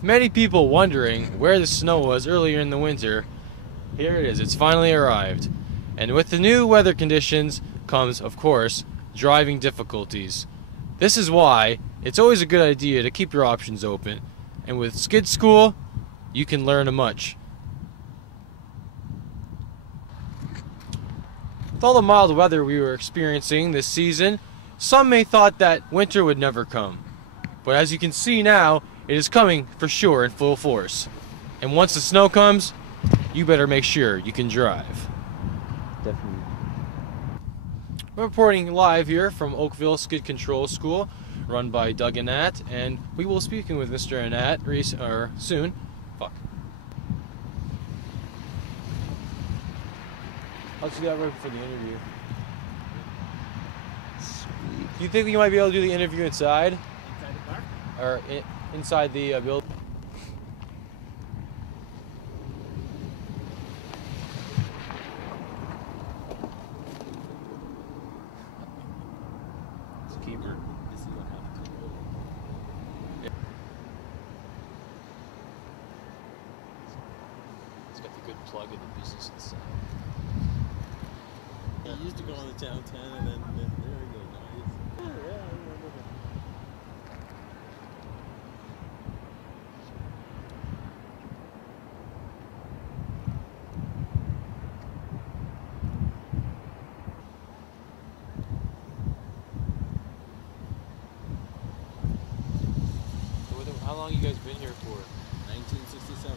With many people wondering where the snow was earlier in the winter, here it is. It's finally arrived. And with the new weather conditions comes, of course, driving difficulties. This is why it's always a good idea to keep your options open. And with Skid School, you can learn much. With all the mild weather we were experiencing this season, some may thought that winter would never come. But as you can see now, it is coming for sure in full force. And once the snow comes, you better make sure you can drive. Definitely. We're reporting live here from Oakville Skid Control School, run by Doug and Nat, and we will be speaking with Mr. and Nat soon. Fuck. How'd you got right for the interview? Sweet. Do you think we might be able to do the interview inside? Inside the car? Or inside the building? It's a keeper. This is what happens. It's got the good plug in the business inside. He used to go on the Town 10 and then there he goes. Now he's, yeah, I remember that. How long you guys been here for? 1967.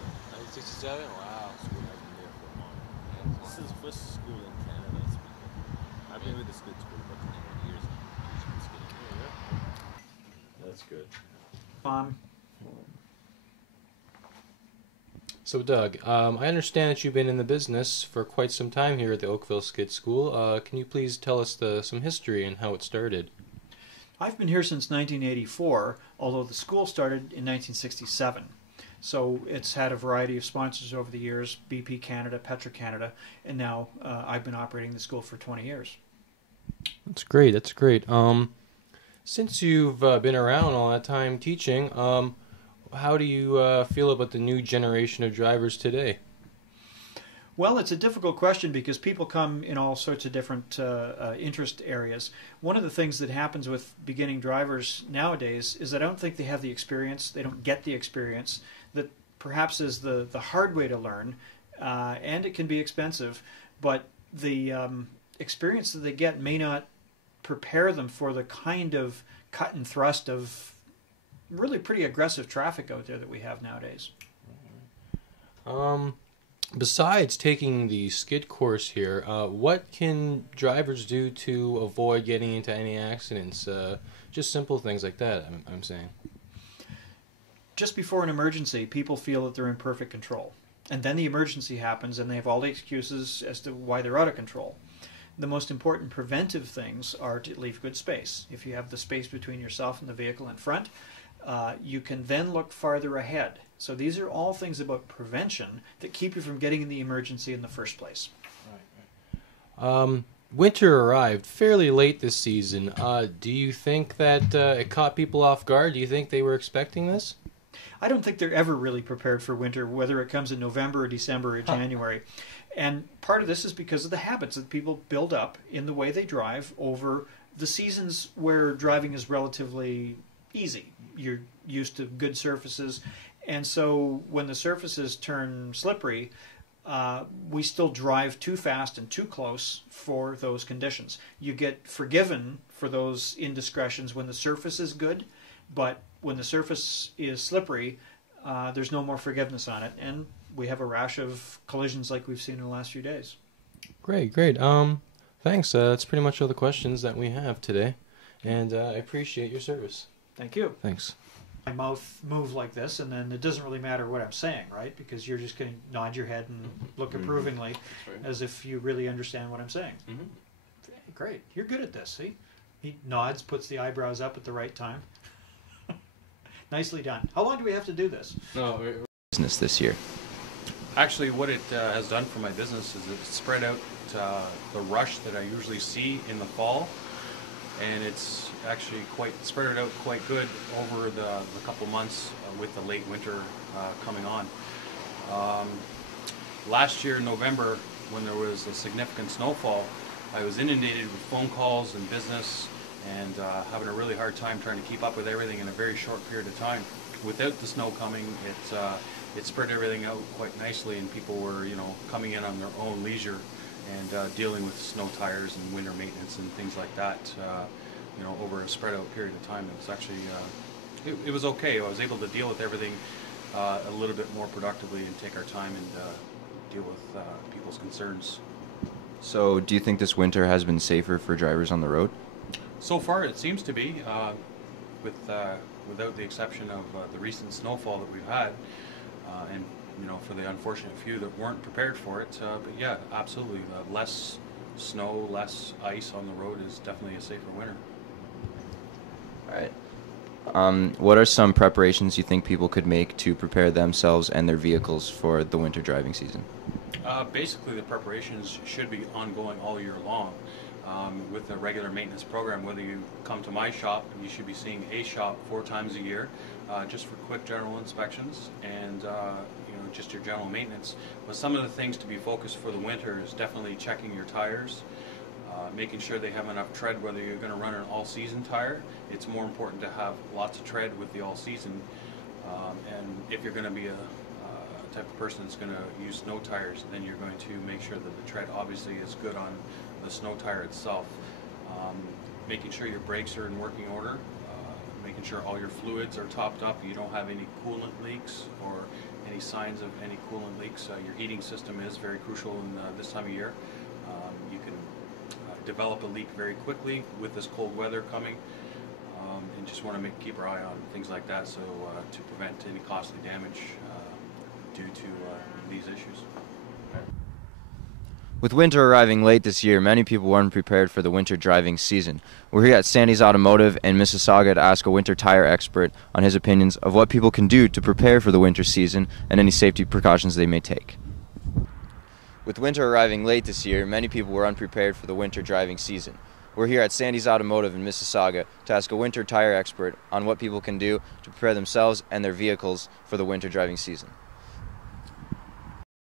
1967? Wow. School has been there for a long. This is the first school in Canada that's been there. I've been with the Skid School for 21 years now. That's good. So Doug, I understand that you've been in the business for quite some time here at the Oakville Skid School. Can you please tell us some history and how it started? I've been here since 1984, although the school started in 1967. So it's had a variety of sponsors over the years, BP Canada, Petro-Canada, and now I've been operating the school for 20 years. That's great, that's great. Since you've been around all that time teaching, how do you feel about the new generation of drivers today? Well, it's a difficult question because people come in all sorts of different interest areas. One of the things that happens with beginning drivers nowadays is I don't think they have the experience, they don't get the experience that perhaps is the hard way to learn, and it can be expensive, but the experience that they get may not prepare them for the kind of cut and thrust of really pretty aggressive traffic out there that we have nowadays. Besides taking the skid course here, what can drivers do to avoid getting into any accidents? Just simple things like that, I'm saying. Just before an emergency, people feel that they're in perfect control. And then the emergency happens and they have all the excuses as to why they're out of control. The most important preventive things are to leave good space. If you have the space between yourself and the vehicle in front, you can then look farther ahead. So these are all things about prevention that keep you from getting in the emergency in the first place. Right. Winter arrived fairly late this season. Do you think that it caught people off guard? Do you think they were expecting this? I don't think they're ever really prepared for winter, whether it comes in November or December or January. And part of this is because of the habits that people build up in the way they drive over the seasons where driving is relatively easy. You're used to good surfaces, and so when the surfaces turn slippery, we still drive too fast and too close for those conditions. You get forgiven for those indiscretions when the surface is good, but when the surface is slippery, there's no more forgiveness on it, and we have a rash of collisions like we've seen in the last few days. Great, great. Thanks. That's pretty much all the questions that we have today, and I appreciate your service. Thank you. Thanks. My mouth move like this, and then it doesn't really matter what I'm saying, right? Because you're just going to nod your head and look approvingly, as if you really understand what I'm saying. Great. You're good at this, see? He nods, puts the eyebrows up at the right time. Nicely done. How long do we have to do this? No. Business this year. Actually, what it has done for my business is it's spread out the rush that I usually see in the fall and it's actually quite spread out quite good over the couple months with the late winter coming on. Last year in November, when there was a significant snowfall, I was inundated with phone calls and business, and having a really hard time trying to keep up with everything in a very short period of time. Without the snow coming, it spread everything out quite nicely, and people were, coming in on their own leisure and dealing with snow tires and winter maintenance and things like that, over a spread out period of time. It was actually, it was okay. I was able to deal with everything a little bit more productively and take our time and deal with people's concerns. So, do you think this winter has been safer for drivers on the road? So far, it seems to be, without the exception of the recent snowfall that we've had, and for the unfortunate few that weren't prepared for it. But yeah, absolutely, less snow, less ice on the road is definitely a safer winter. All right. What are some preparations you think people could make to prepare themselves and their vehicles for the winter driving season? Basically, the preparations should be ongoing all year long. With a regular maintenance program, whether you come to my shop, you should be seeing a shop 4 times a year, just for quick general inspections and just your general maintenance. But some of the things to be focused for the winter is definitely checking your tires, making sure they have enough tread. Whether you're going to run an all-season tire, it's more important to have lots of tread with the all-season. And if you're going to be a type of person that's going to use snow tires, then you're going to make sure that the tread obviously is good on the snow tire itself. Making sure your brakes are in working order, making sure all your fluids are topped up, you don't have any coolant leaks or any signs of any coolant leaks. Your heating system is very crucial in this time of year. You can develop a leak very quickly with this cold weather coming, and just want to keep our eye on things like that, so to prevent any costly damage due to these issues. With winter arriving late this year, many people weren't prepared for the winter driving season. We're here at Sandy's Automotive in Mississauga to ask a winter tire expert on his opinions of what people can do to prepare for the winter season and any safety precautions they may take. With winter arriving late this year, many people were unprepared for the winter driving season. We're here at Sandy's Automotive in Mississauga to ask a winter tire expert on what people can do to prepare themselves and their vehicles for the winter driving season.